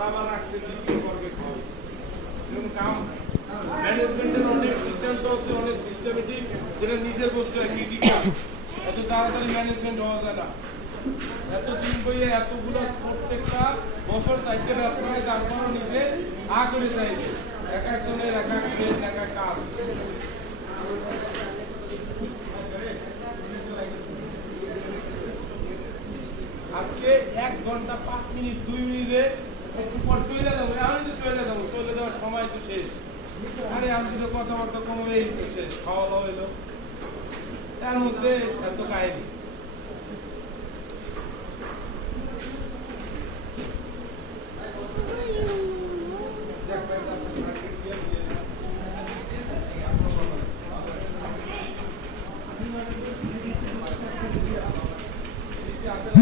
ওরা আবার রাখছে দ্বিতীয় পর্বে হবে এরকম কাম ম্যানেজমেন্টের অনেক সিদ্ধান্ত আছে অনেক সিস্টেমেটিক যেটা নিজের বস্তু ক্রিটিক্যাল এত তাড়াতাড়ি ম্যানেজমেন্ট হওয়া যায় না এতদিন বইয়ে এতগুলো প্রত্যেকটা বছর চাইতে ব্যস্ত থাকে তারপরও নিজে করে চাইবে এক একজনের এক এক ট্রেন এক এক কাজ আজকে 1 ঘন্টা 5 মিনিট 2 মিনিটে একটু পর চলে যাবো আমি তো চলে যাওয়ার সময় তো শেষ আরে আমি তো কথাবার্তা কমে শেষ খাওয়া দাওয়া হইলো তার মধ্যে এত কাহিনী আছে